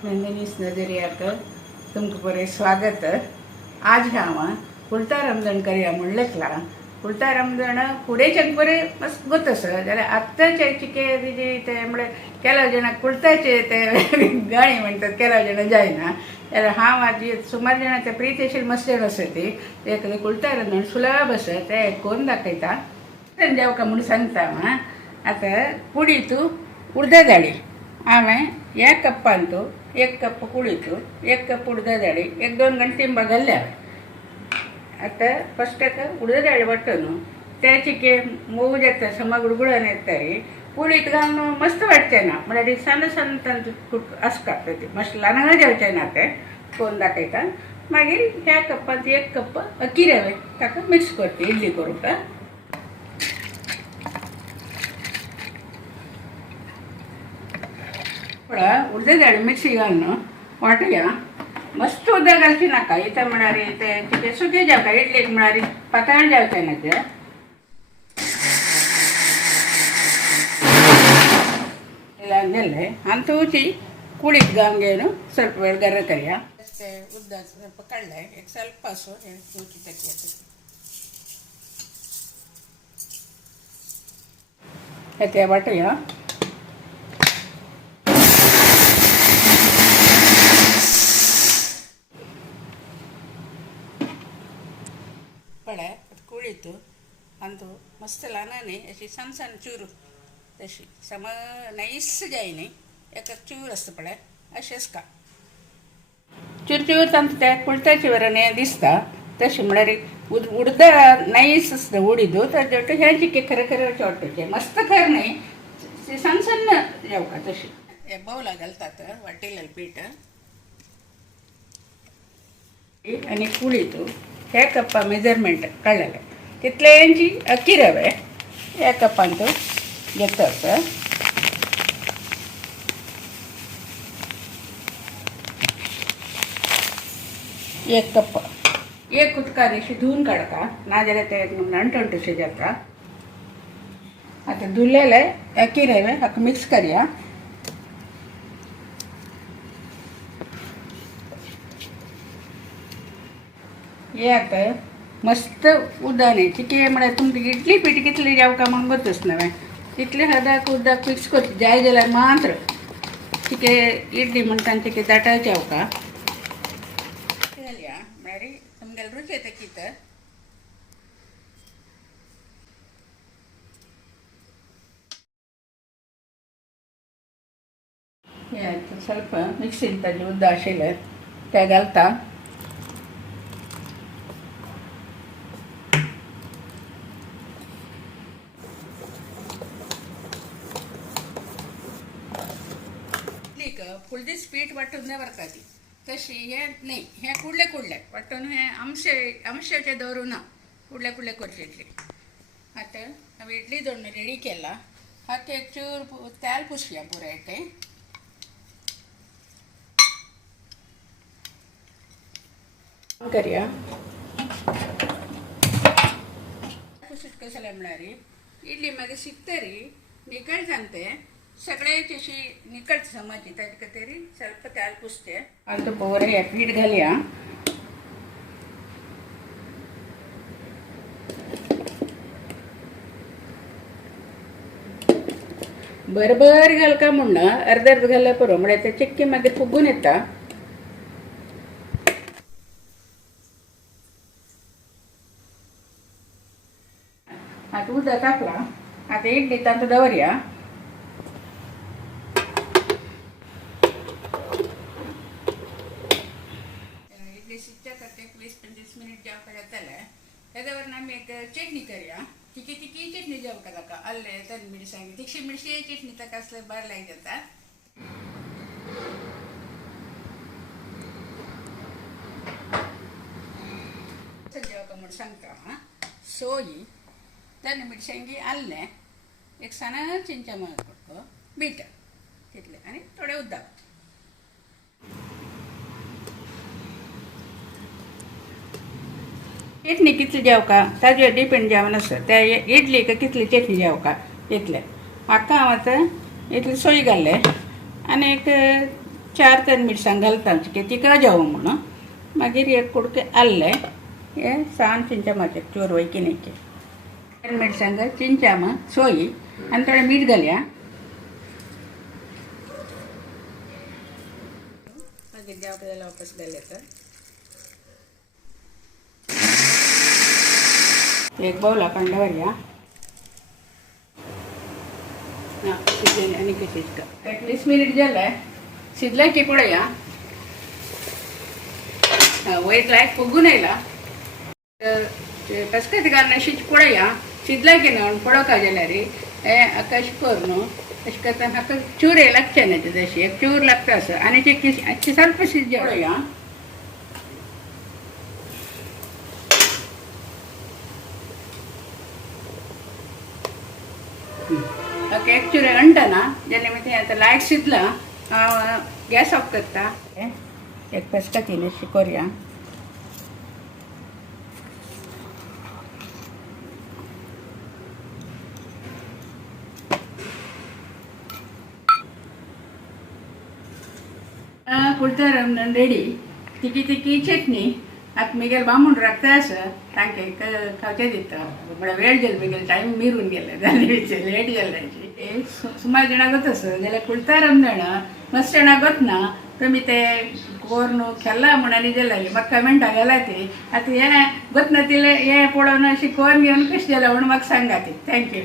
नंदिनीस नजरियाक तुमकां बरें स्वागत। आज हांव कुलता रमजान करया म्हणलेतला। कुलता रमजान फुडेंच्यान बरें मस्त गोतस जाल्यार आत्ताचे चिके बिजे ते म्हळ्यार केलो जाणां कुलताचे ते गाणी म्हणटात, केलो जाणां जायना जाल्यार हांव आज सुमार जाणां ते प्रीत अशी मस्त जाण आसा ती एक कुलता रमजान सुलभ आसा ते करून दाखयता जेवका म्हूण सांगता हांव। आतां कुळीतू उडदा धाडी हांवें ह्या कप्पान तूं 1 कप कुळीतू 1 कप उडदा धाडी 1-2 गंटे तिंबा घाल्ल्या। आतां फस्टाक उडदा धाडी वांट्टून ते चिके मोव जाता समा गुडगुडोन येता रे कुळीत घालून मस्त वाटचें ना म्हळ्यार सान सान आसता ते मातशें ल्हान जेवचें ना तें करून दाखयता। मागीर ह्या कप्पान 1 कप अक्की रवे ताका मिक्स करता इडली करूंक। उडदा धाडी मिक्सी घालून वाटूया। मस्त उदक घालची नाका इथं म्हळ्यार ते सुके जेवता इडलीक म्हळ्यार पातळ जेवचें ना ते। गेले आनी तुची कुळीत घालून घेवन ಸ್ವಲ್ಪ वेळ गरम करया। ते उदक ಸ್ವಲ್ಪ काडलें एक ಸ್ವಲ್ಪ असो तुची ते वाटूया। पळय कुळीतू आनी तूं मस्त ल्हानांनी अशी सान सान चूर तशी सम नैस जायनी एक चूर आसता पळय अशें आसता चूर चूर तांकां त्या कुळताची वरान हें दिसता तशी म्हळ्यार उडदा नैस आसता उडीदू तर हें चिके खरें खरें अशें वाटचें मस्त खरें न्ही सान सान जेवका तशी। हें बावला घालतात वाटिलेलें पीठ आनी कुळीतू हे कप्पा मेजरमेंट काडलेले तितल्यांची अक्की रवे ह्या कप्पान तूं घेतात। 1 कप एक उदकान अशी धुवन काडता नाजाल्यार ते नणटण तशें जाता। आतां धुल्लेले अक्की रवे हाका मिक्स करया। हे आतां मस्त उदक चिके म्हळ्यार तुमकां इडली पीठ कितली जेवका म्हूण गोतूच न्हय तितले हदाक उदक मिक्स करता जाय जाल्यार मात्र चिके इडली म्हणटा चिके दाटा जेवका घालया म्हळ्यार तुमगेले रुची येता कितें। हे ಸ್ವಲ್ಪ ಮಿಕ್ಸಿಂಗ್ ತಾಜಿ ಉದ್ದ ಆಶೆಲೆ ತೆಗಲ್ತಾ इडलीक फुल दीस पीठ वाटून नाही बरता ती तशी हे नाही हे कुडले वाटून हे अंशाचे दवरू ना कुडले कुडले करचे इडली। आता हांवें इडली दोण रेडी केला हाका एक चूर तेल पुसया पुराय ते करया। पुसूट कशें म्हळ्यार इडली मागीर शिकतरी निकळ सांगते सगळ्याची अशी निकळ समज ताजे खातीर ಸ್ವಲ್ಪ तेल पुसते आनी तो बरें हें पीठ घालया। बरबर घालका म्हणना अर्ध अर्ध घालल्यार पुरो म्हळ्यार ते चिक्की मागीर फुगून येता। आता उदक तापला आता इडली तांतूं दवरया। इडली शिजच्या करता 20-25 मिनिट जेवका जाताले तेज्या वरन आमी एक चटणी करया। तिकी तिकी चटणी जेवका ताका आल्ले तन मिरसांगी तिखशी मिरची चटणी ताका असल्यार बरें लायक जाता। जेवका म्हूण सांगता हां सोयी तन मिरसांगी आल्लें एक सना चिंचा मारको बीट तितले आनी थोडें उदक चटणी कितली जेवका ताजेर डिपेंड जावन आसा त्या इडलीक कितली चटणी जेवका तितलें। हाका हांव आतां इतली सोय घाल्ले आनी एक 4-3 मिरसांग घालता की तिका जावं म्हणून मागीर एक कुडके आल्ले हे 6 चिंचामाचे चोर वयकिनेचे 3 मिरसांग चिंचाम सोयी आनी थोडें मीठ घालया मागीर जावं जाल्यार वापस घालया तर एक बाउला कांदा भरया शिजले आनी शिजता 20 मिनिट जाले शिजला की पळया वयर लायक फुगून येयला तर कसं घालून शीत पळया शिजला की ना पळोवका जाल्यार हें अशें कर न्हू अशें करता म्हाका चूर हे लागचें ना तें अशी एक चूर लागता असं आनी ते ಸ್ವಲ್ಪ शिजया पळया ओके एक चूर अंटना जाल्यार मागीर तें आतां लायट शिजला हांव गॅस ऑफ करता एक पेस्कातीन अशी करया कुल्ता रामनन रेडी तिकी तिकी चटणी आता मिगेल बामून राखता असं तांके खावचें दिता म्हळ्यार वेळ गेलो मिगेल टायम मिरून गेले जाले लेट जाल्याची सुमार जाणां गत आसा जाल्यार कुल्ता रामनन मस्त जाणां गत ना तुमी ते कोर न्हू खेळ्ळा म्हण आनी जाल्यार म्हाका कमेंटां घाला ती आतां हें गत ना तिले हें पळोवन अशी कोर घेवन कशें जालें म्हण म्हाका सांगा ती थँक्यू